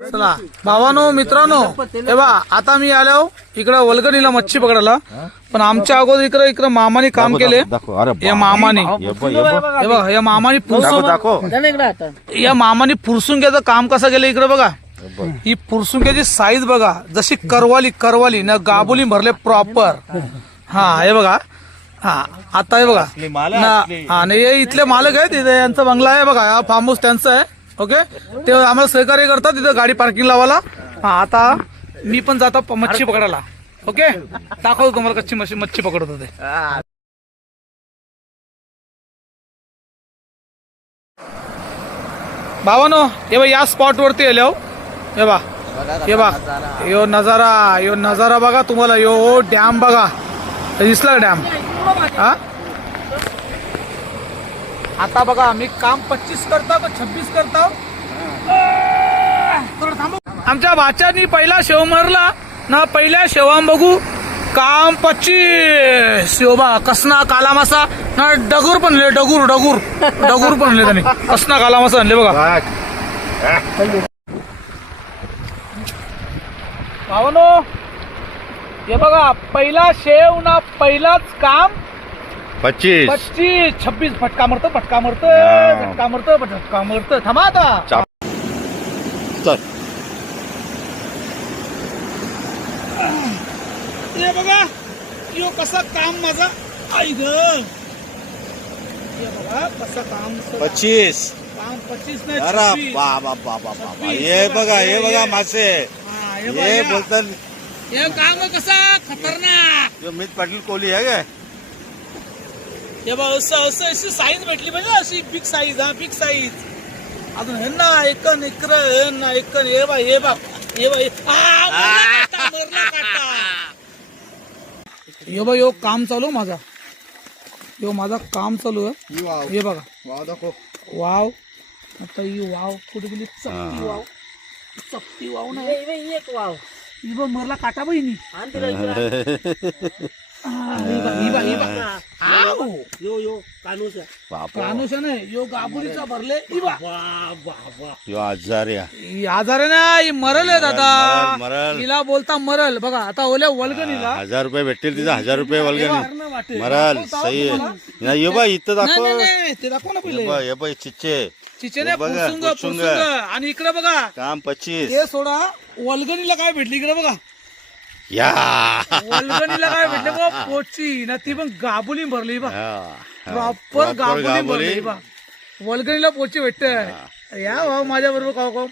चला भावानो मित्रांनो, हे बा आता मी आलो इकडे वलगणीला मच्छी पकडायला. पण आमच्या अगोदर इकडे मामाने काम केले. या मामाने हे बघा, या मामाने या मामाने फुरसुंग्याचं काम कसं केलं इकडे बघा. ही फुरसुंग्याची साईज बघा, जशी करवाली ना गाबोली भरले प्रॉपर. हा हे बघा, हा आता हे बघा हा नाही, हे इथले मालक आहेत, इथे यांचा बंगला आहे बघा, हा फार्म हाऊस त्यांचं आहे. ओके, ते आम्हाला सहकार्य करतात तिथं गाडी पार्किंग लावायला. हा आता मी पण जातो मच्छी पकडायला. ओके, दाखवतो तुम्हाला कच्ची मच्छी पकडत होते. भावानो हे बा, या स्पॉट वरती आलो. हे बा यो नजारा बघा तुम्हाला. यो डॅम बघा, दिसला डॅम. हा आता बघा, मी काम 25 करता का 26 करता. आमच्या भाच्यानी पहिला शेव मारला ना, पहिल्या शेवा बघू काम 25 शेवबा. कसना काला मासा ना, डगूर पण डगूर पण त्यांनी कसना काला मासा आणले बघा. भावनो हे बघा, पहिला शेव ना, पहिलाच काम 25 26 फटका मरतो. थांबा आता. चल हे बघा, यो कसा काम माझा. आई ग, हे बघा कसा काम. 25 काम 25 नाही, अरे 26. बाबा हे बघा मासे. हा, हे हे बघा, बोलतात हे काम कसा खतरनाक. जो मित पाटील कोहली आहे काय. हे बघ, अशी साईज भेटली पाहिजे, अशी बिग साईज. हा बिग साईज. अजून हे ना एकन हे बा यो बा, यो काम चालू माझा. यो माझा काम चालू आहे. हे बघा, वाव दाखव. वाव. आता ही वाव कुठे गेली. चपटी वाव ना, एक वाव. ही बघ मरला काटा बहिणी. कानुषा नाही, यो गाबुलीचा भरले. यो आजार आजार नाही, मरल आहे दादा. मरल. हिला बोलता मरल. बघा आता ओल्या वल्गणीला 1000 रुपये भेटतील तिचा. 1000 रुपये वल्गणी मरल. सही आहे. ये बा इथं दाखव. ते दाखव ना पहिले. हे बघ चिच्चे चिचेने फुरसुंग. आणि इकडे बघा काम 25. हे सोडा, वल्गणीला काय भेटली इकडे बघा. या वल्गणीला काय भेटले बघा, पोची ना, ती पण गाबुली भरली बा. प्रॉपर गाबुली भरली बा. वल्गणीला पोची भेटते. या भाऊ माझ्या बरोबर